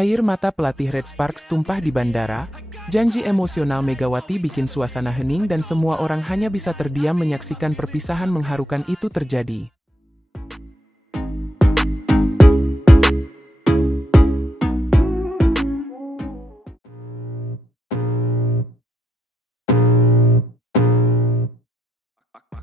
Air mata pelatih Red Sparks tumpah di bandara. Janji emosional Megawati bikin suasana hening dan semua orang hanya bisa terdiam menyaksikan perpisahan mengharukan itu terjadi.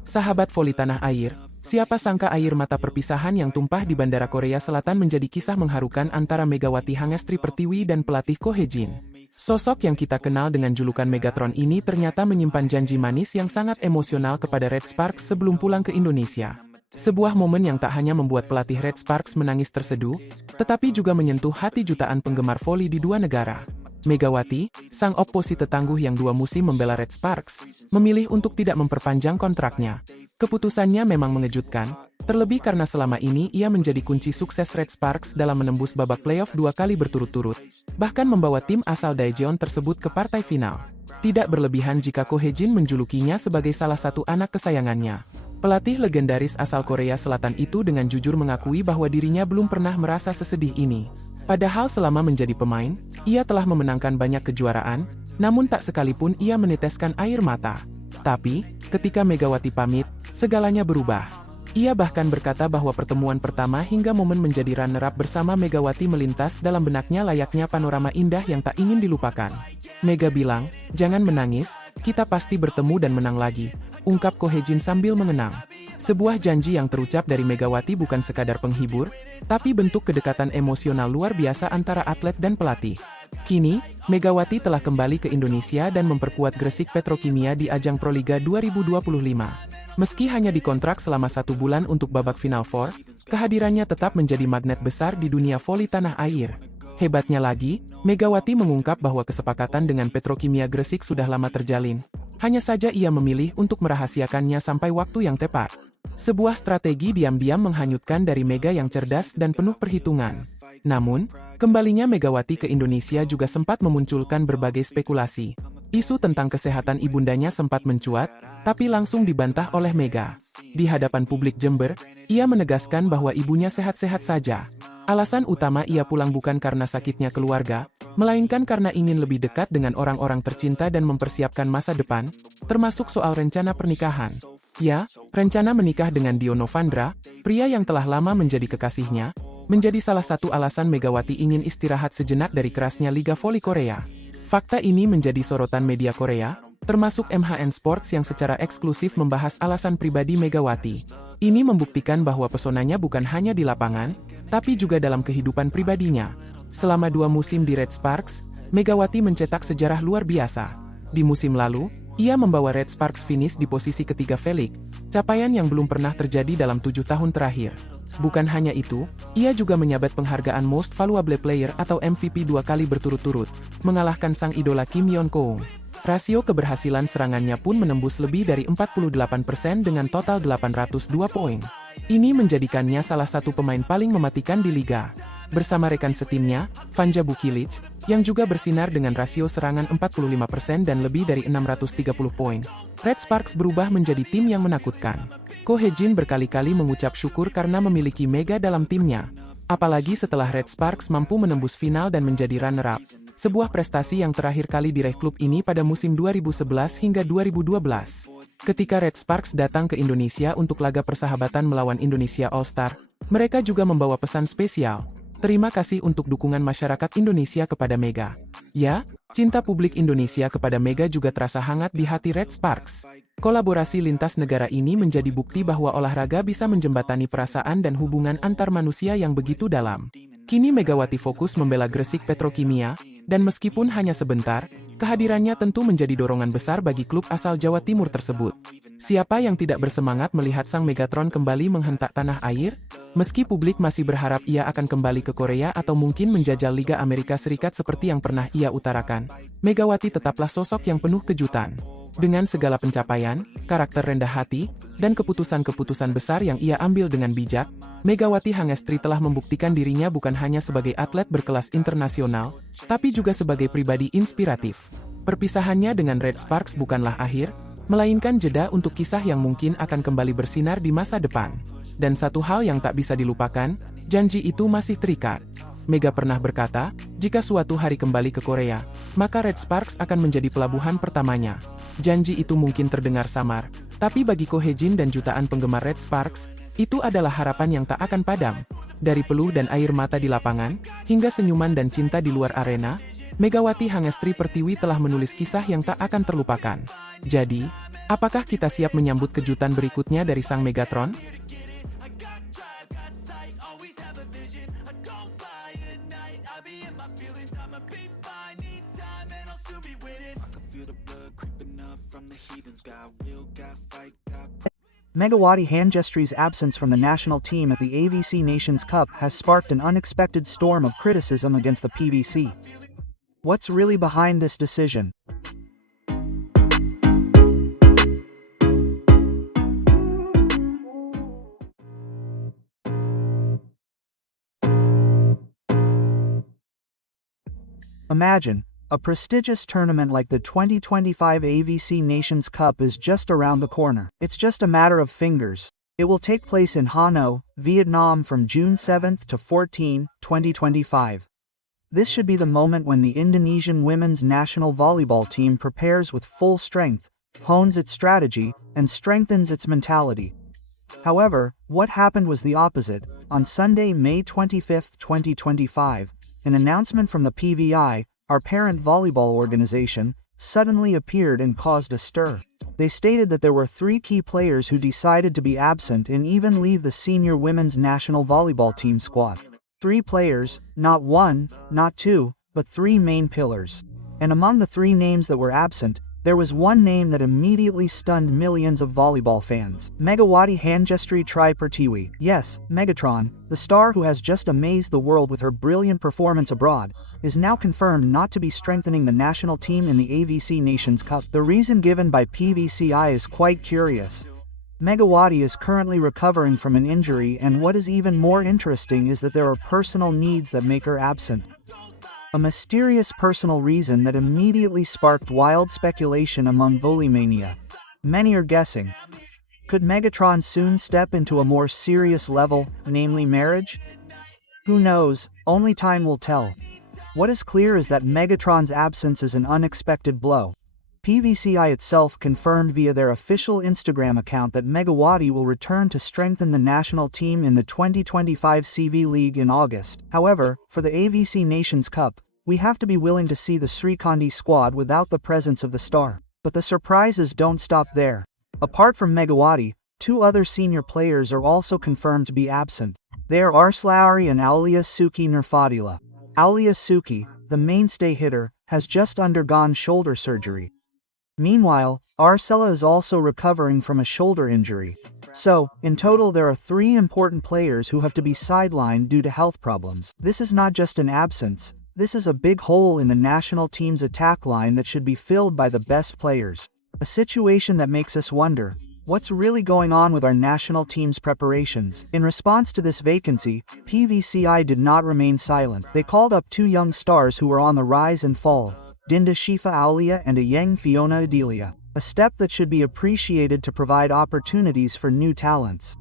Sahabat voli tanah air, siapa sangka air mata perpisahan yang tumpah di Bandara Korea Selatan menjadi kisah mengharukan antara Megawati Hangestri Pertiwi dan pelatih Ko Hye-jin. Sosok yang kita kenal dengan julukan Megatron ini ternyata menyimpan janji manis yang sangat emosional kepada Red Sparks sebelum pulang ke Indonesia. Sebuah momen yang tak hanya membuat pelatih Red Sparks menangis terseduh, tetapi juga menyentuh hati jutaan penggemar voli di dua negara. Megawati, sang oposisi tangguh yang 2 musim membela Red Sparks, memilih untuk tidak memperpanjang kontraknya. Keputusannya memang mengejutkan, terlebih karena selama ini ia menjadi kunci sukses Red Sparks dalam menembus babak playoff 2 kali berturut-turut, bahkan membawa tim asal Daejeon tersebut ke partai final. Tidak berlebihan jika Ko Hye-jin menjulukinya sebagai salah satu anak kesayangannya. Pelatih legendaris asal Korea Selatan itu dengan jujur mengakui bahwa dirinya belum pernah merasa sesedih ini. Padahal selama menjadi pemain, ia telah memenangkan banyak kejuaraan, namun tak sekalipun ia meneteskan air mata. Tapi, ketika Megawati pamit, segalanya berubah. Ia bahkan berkata bahwa pertemuan pertama hingga momen menjadi runner-up bersama Megawati melintas dalam benaknya layaknya panorama indah yang tak ingin dilupakan. Mega bilang, "Jangan menangis, kita pasti bertemu dan menang lagi," ungkap Ko Hye-jin sambil mengenang. Sebuah janji yang terucap dari Megawati bukan sekadar penghibur, tapi bentuk kedekatan emosional luar biasa antara atlet dan pelatih. Kini, Megawati telah kembali ke Indonesia dan memperkuat Gresik Petrokimia di ajang Proliga 2025. Meski hanya dikontrak selama 1 bulan untuk babak Final Four, kehadirannya tetap menjadi magnet besar di dunia voli tanah air. Hebatnya lagi, Megawati mengungkap bahwa kesepakatan dengan Petrokimia Gresik sudah lama terjalin. Hanya saja ia memilih untuk merahasiakannya sampai waktu yang tepat. Sebuah strategi diam-diam menghanyutkan dari Mega yang cerdas dan penuh perhitungan. Namun, kembalinya Megawati ke Indonesia juga sempat memunculkan berbagai spekulasi. Isu tentang kesehatan ibundanya sempat mencuat, tapi langsung dibantah oleh Mega. Di hadapan publik Jember, ia menegaskan bahwa ibunya sehat-sehat saja. Alasan utama ia pulang bukan karena sakitnya keluarga, melainkan karena ingin lebih dekat dengan orang-orang tercinta dan mempersiapkan masa depan, termasuk soal rencana pernikahan. Ya, rencana menikah dengan Dio Novandra, pria yang telah lama menjadi kekasihnya, menjadi salah satu alasan Megawati ingin istirahat sejenak dari kerasnya Liga Voli Korea. Fakta ini menjadi sorotan media Korea, termasuk MHN Sports yang secara eksklusif membahas alasan pribadi Megawati. Ini membuktikan bahwa pesonanya bukan hanya di lapangan, tapi juga dalam kehidupan pribadinya. Selama 2 musim di Red Sparks, Megawati mencetak sejarah luar biasa. Di musim lalu, ia membawa Red Sparks finish di posisi ketiga V-League, capaian yang belum pernah terjadi dalam 7 tahun terakhir. Bukan hanya itu, ia juga menyabet penghargaan Most Valuable Player atau MVP 2 kali berturut-turut, mengalahkan sang idola Kim Yeon-keung. Rasio keberhasilan serangannya pun menembus lebih dari 48% dengan total 802 poin. Ini menjadikannya salah satu pemain paling mematikan di liga. Bersama rekan setimnya, Vanja Bukilic, yang juga bersinar dengan rasio serangan 45% dan lebih dari 630 poin. Red Sparks berubah menjadi tim yang menakutkan. Ko Hye-jin berkali-kali mengucap syukur karena memiliki Mega dalam timnya. Apalagi setelah Red Sparks mampu menembus final dan menjadi runner-up. Sebuah prestasi yang terakhir kali diraih klub ini pada musim 2011 hingga 2012. Ketika Red Sparks datang ke Indonesia untuk laga persahabatan melawan Indonesia All-Star, mereka juga membawa pesan spesial. Terima kasih untuk dukungan masyarakat Indonesia kepada Mega. Ya, cinta publik Indonesia kepada Mega juga terasa hangat di hati Red Sparks. Kolaborasi lintas negara ini menjadi bukti bahwa olahraga bisa menjembatani perasaan dan hubungan antar manusia yang begitu dalam. Kini Megawati fokus membela Gresik Petrokimia, dan meskipun hanya sebentar, kehadirannya tentu menjadi dorongan besar bagi klub asal Jawa Timur tersebut. Siapa yang tidak bersemangat melihat sang Megatron kembali menghentak tanah air? Meski publik masih berharap ia akan kembali ke Korea atau mungkin menjajal Liga Amerika Serikat seperti yang pernah ia utarakan, Megawati tetaplah sosok yang penuh kejutan. Dengan segala pencapaian, karakter rendah hati, dan keputusan-keputusan besar yang ia ambil dengan bijak, Megawati Hangestri telah membuktikan dirinya bukan hanya sebagai atlet berkelas internasional, tapi juga sebagai pribadi inspiratif. Perpisahannya dengan Red Sparks bukanlah akhir, melainkan jeda untuk kisah yang mungkin akan kembali bersinar di masa depan. Dan satu hal yang tak bisa dilupakan, janji itu masih terikat. Mega pernah berkata, jika suatu hari kembali ke Korea, maka Red Sparks akan menjadi pelabuhan pertamanya. Janji itu mungkin terdengar samar, tapi bagi Ko Hye-jin dan jutaan penggemar Red Sparks, itu adalah harapan yang tak akan padam. Dari peluh dan air mata di lapangan, hingga senyuman dan cinta di luar arena, Megawati Hangestri Pertiwi telah menulis kisah yang tak akan terlupakan. Jadi, apakah kita siap menyambut kejutan berikutnya dari sang Megatron? Megawati Hangestri's absence from the national team at the AVC Nations Cup has sparked an unexpected storm of criticism against the PVC. What's really behind this decision? Imagine, a prestigious tournament like the 2025 AVC Nations Cup is just around the corner. It's just a matter of fingers. It will take place in Hanoi, Vietnam from June 7 to 14, 2025. This should be the moment when the Indonesian women's national volleyball team prepares with full strength, hones its strategy, and strengthens its mentality. However, what happened was the opposite. On Sunday, May 25, 2025, an announcement from the PVI, our parent volleyball organization, suddenly appeared and caused a stir. They stated that there were 3 key players who decided to be absent and even leave the senior women's national volleyball team squad. 3 players, not 1, not 2, but 3 main pillars. And among the 3 names that were absent, there was one name that immediately stunned millions of volleyball fans. Megawati Hangestri Pertiwi. Yes, Megatron, the star who has just amazed the world with her brilliant performance abroad, is now confirmed not to be strengthening the national team in the AVC Nations Cup. The reason given by PVCI is quite curious. Megawati is currently recovering from an injury, and what is even more interesting is that there are personal needs that make her absent. A mysterious personal reason that immediately sparked wild speculation among Volleymania. Many are guessing. Could Megatron soon step into a more serious level, namely marriage? Who knows, only time will tell. What is clear is that Megatron's absence is an unexpected blow. PVCI itself confirmed via their official Instagram account that Megawati will return to strengthen the national team in the 2025 CV League in August. However, for the AVC Nations Cup, we have to be willing to see the Srikandi squad without the presence of the star. But the surprises don't stop there. Apart from Megawati, 2 other senior players are also confirmed to be absent. They are Arslauri and Aulia Suki Nurfadila. Aulia Suki, the mainstay hitter, has just undergone shoulder surgery. Meanwhile, Arcella is also recovering from a shoulder injury. So, in total there are 3 important players who have to be sidelined due to health problems. This is not just an absence, this is a big hole in the national team's attack line that should be filled by the best players. A situation that makes us wonder, what's really going on with our national team's preparations? In response to this vacancy, PVCI did not remain silent. They called up 2 young stars who were on the rise and fall. Dinda Shifa Aulia and Ayeng Fiona Adelia, a step that should be appreciated to provide opportunities for new talents.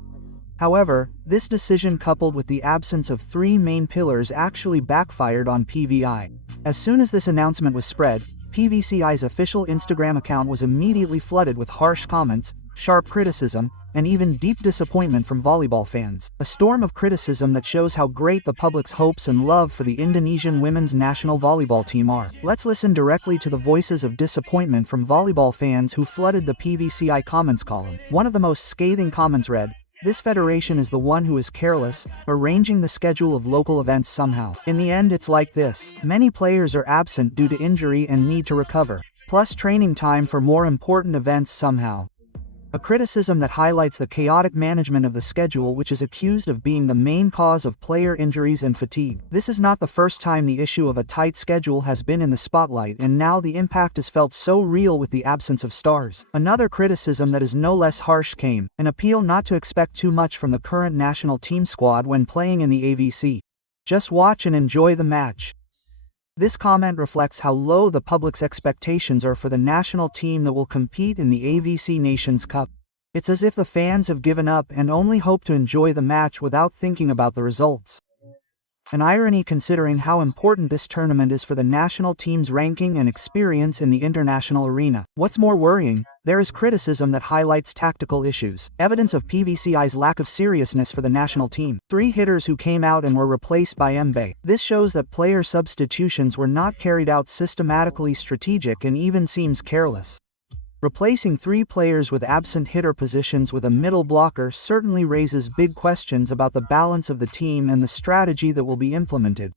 However, this decision coupled with the absence of 3 main pillars actually backfired on PVI. As soon as this announcement was spread, PVCI's official Instagram account was immediately flooded with harsh comments, sharp criticism, and even deep disappointment from volleyball fans. A storm of criticism that shows how great the public's hopes and love for the Indonesian women's national volleyball team are. Let's listen directly to the voices of disappointment from volleyball fans who flooded the PVCI comments column. One of the most scathing comments read, "This federation is the one who is careless, arranging the schedule of local events somehow. In the end it's like this. Many players are absent due to injury and need to recover. Plus training time for more important events somehow." A criticism that highlights the chaotic management of the schedule, which is accused of being the main cause of player injuries and fatigue. This is not the first time the issue of a tight schedule has been in the spotlight, and now the impact is felt so real with the absence of stars. Another criticism that is no less harsh came, an appeal not to expect too much from the current national team squad when playing in the AVC. Just watch and enjoy the match. This comment reflects how low the public's expectations are for the national team that will compete in the AVC Nations Cup. It's as if the fans have given up and only hope to enjoy the match without thinking about the results. An irony considering how important this tournament is for the national team's ranking and experience in the international arena. What's more worrying, there is criticism that highlights tactical issues, evidence of PVCI's lack of seriousness for the national team. 3 hitters who came out and were replaced by Mbappe. This shows that player substitutions were not carried out systematically, strategic, and even seems careless. Replacing 3 players with absent hitter positions with a middle blocker certainly raises big questions about the balance of the team and the strategy that will be implemented.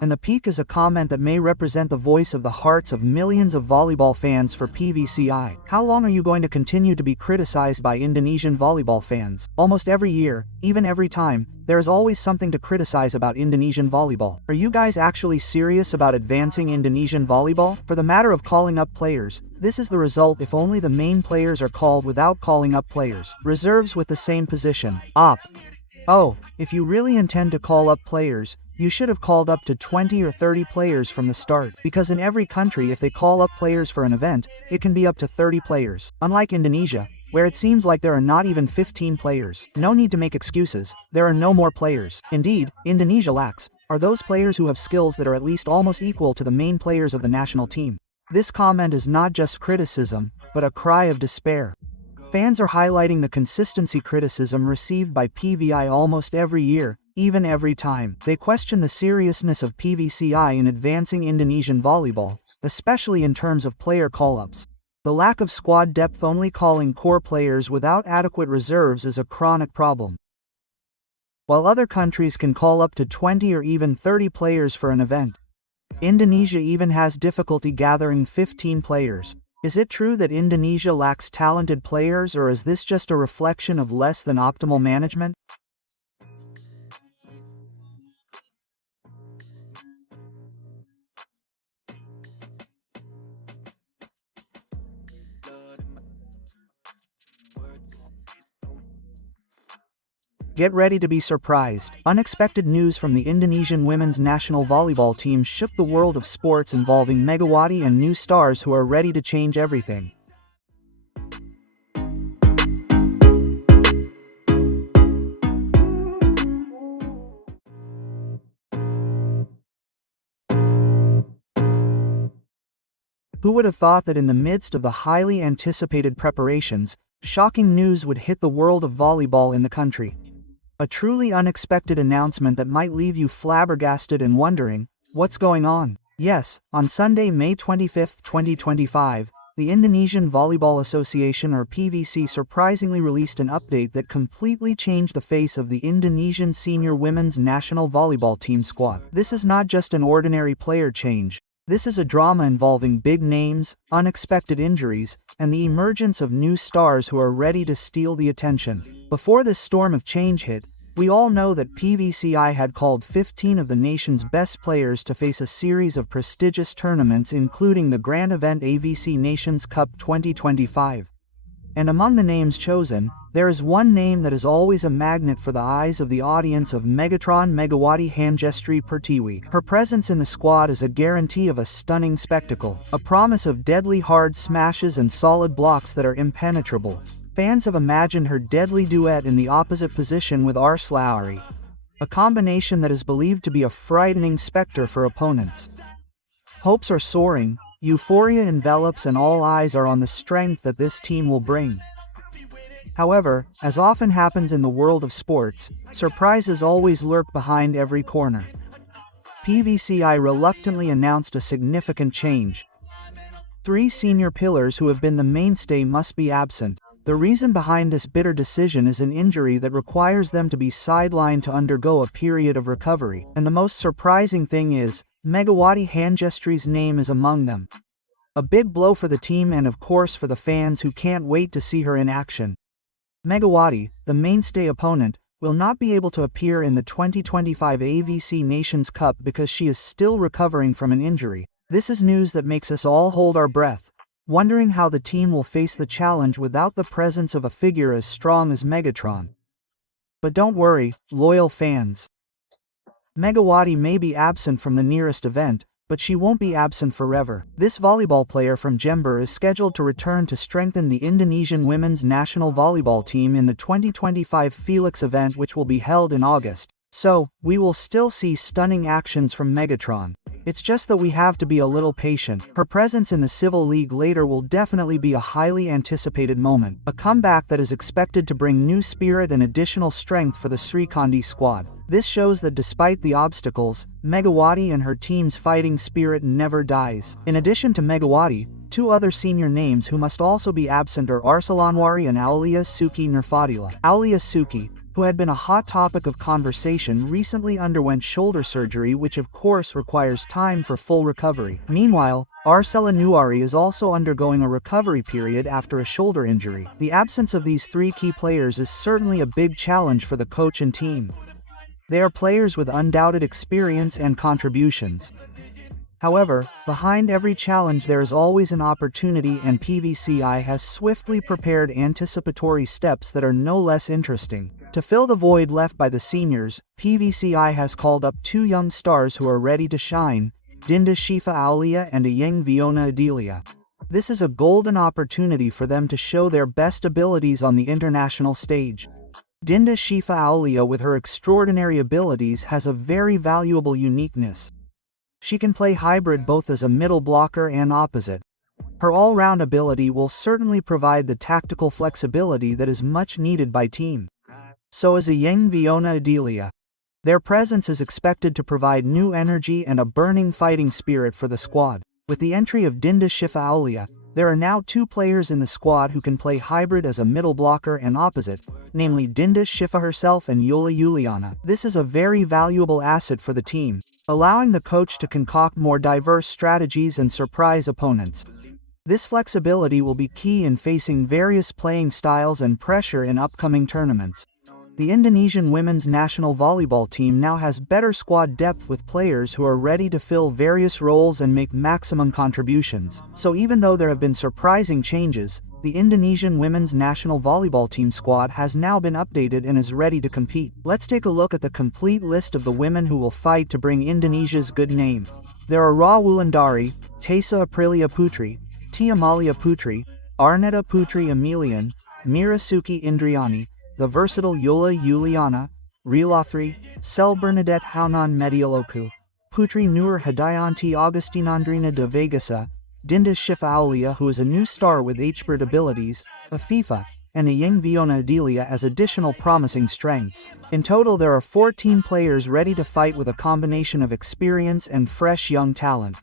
And the peak is a comment that may represent the voice of the hearts of millions of volleyball fans for PVCI. How long are you going to continue to be criticized by Indonesian volleyball fans? Almost every year, even every time, there is always something to criticize about Indonesian volleyball. Are you guys actually serious about advancing Indonesian volleyball? For the matter of calling up players, this is the result if only the main players are called without calling up players. Reserves with the same position. Op. Oh, if you really intend to call up players, you should have called up to 20 or 30 players from the start, because in every country if they call up players for an event, it can be up to 30 players. Unlike Indonesia, where it seems like there are not even 15 players. No need to make excuses, there are no more players. Indeed, Indonesia lacks are those players who have skills that are at least almost equal to the main players of the national team. This comment is not just criticism, but a cry of despair. Fans are highlighting the consistency criticism received by PVI almost every year, even every time. They question the seriousness of PVCI in advancing Indonesian volleyball, especially in terms of player call-ups. The lack of squad depth, only calling core players without adequate reserves, is a chronic problem. While other countries can call up to 20 or even 30 players for an event, Indonesia even has difficulty gathering 15 players. Is it true that Indonesia lacks talented players, or is this just a reflection of less than optimal management? Get ready to be surprised. Unexpected news from the Indonesian women's national volleyball team shook the world of sports, involving Megawati and new stars who are ready to change everything. Who would have thought that in the midst of the highly anticipated preparations, shocking news would hit the world of volleyball in the country? A truly unexpected announcement that might leave you flabbergasted and wondering, what's going on? Yes, on Sunday, May 25, 2025, the Indonesian Volleyball Association, or PVC, surprisingly released an update that completely changed the face of the Indonesian senior women's national volleyball team squad. This is not just an ordinary player change. This is a drama involving big names, unexpected injuries, and the emergence of new stars who are ready to steal the attention. Before this storm of change hit, we all know that PVCI had called 15 of the nation's best players to face a series of prestigious tournaments, including the grand event AVC Nations Cup 2025. And among the names chosen, there is one name that is always a magnet for the eyes of the audience of Megatron: Megawati Hangestri Pertiwi. Her presence in the squad is a guarantee of a stunning spectacle, a promise of deadly hard smashes and solid blocks that are impenetrable. Fans have imagined her deadly duet in the opposite position with Ars Lowry, a combination that is believed to be a frightening specter for opponents. Hopes are soaring, euphoria envelops, and all eyes are on the strength that this team will bring. However, as often happens in the world of sports, surprises always lurk behind every corner. PVCI reluctantly announced a significant change. 3 senior pillars who have been the mainstay must be absent. The reason behind this bitter decision is an injury that requires them to be sidelined to undergo a period of recovery. And the most surprising thing is, Megawati Hangestri's name is among them. A big blow for the team and of course for the fans who can't wait to see her in action. Megawati, the mainstay opponent, will not be able to appear in the 2025 AVC Nations Cup because she is still recovering from an injury. This is news that makes us all hold our breath, wondering how the team will face the challenge without the presence of a figure as strong as Megatron. But don't worry, loyal fans. Megawati may be absent from the nearest event, but she won't be absent forever. This volleyball player from Jember is scheduled to return to strengthen the Indonesian women's national volleyball team in the 2025 Felix event, which will be held in August. So, we will still see stunning actions from Megatron. It's just that we have to be a little patient. Her presence in the Civil League later will definitely be a highly anticipated moment, a comeback that is expected to bring new spirit and additional strength for the Srikandi squad. This shows that despite the obstacles, Megawati and her team's fighting spirit never dies. In addition to Megawati, two other senior names who must also be absent are Arsalanwari and Aulia Suki Nurfadila. Aulia Suki, who had been a hot topic of conversation, recently underwent shoulder surgery, which of course requires time for full recovery. Meanwhile, Arsela Nuari is also undergoing a recovery period after a shoulder injury. The absence of these three key players is certainly a big challenge for the coach and team. They are players with undoubted experience and contributions. However, behind every challenge there is always an opportunity, and PVCI has swiftly prepared anticipatory steps that are no less interesting. To fill the void left by the seniors, PVCI has called up two young stars who are ready to shine, Dinda Shifa Aulia and Ayeng Viona Adelia. This is a golden opportunity for them to show their best abilities on the international stage. Dinda Shifa Aulia, with her extraordinary abilities, has a very valuable uniqueness. She can play hybrid both as a middle blocker and opposite. Her all-round ability will certainly provide the tactical flexibility that is much needed by team. So is Ayeng Viona Adelia. Their presence is expected to provide new energy and a burning fighting spirit for the squad. With the entry of Dinda Shifa Aulia, there are now two players in the squad who can play hybrid as a middle blocker and opposite, namely Dinda Shifa herself and Yola Juliana. This is a very valuable asset for the team, allowing the coach to concoct more diverse strategies and surprise opponents. This flexibility will be key in facing various playing styles and pressure in upcoming tournaments. The Indonesian women's national volleyball team now has better squad depth with players who are ready to fill various roles and make maximum contributions. So even though there have been surprising changes, the Indonesian women's national volleyball team squad has now been updated and is ready to compete. Let's take a look at the complete list of the women who will fight to bring Indonesia's good name. There are Ra Wulandari, Tessa Aprilia Putri, Tia Malia Putri, Arnetta Putri Emilian, Mirasuki Indriani, the versatile Yola Juliana, Rilathri, Sel Bernadette Haunan Medialoku, Putri Nur Hadayanti Augustinandrina de Vegasa, Dinda Shifa Aulia, who is a new star with HBird abilities, Afifa, and Ayeng Viona Adelia as additional promising strengths. In total there are 14 players ready to fight with a combination of experience and fresh young talent.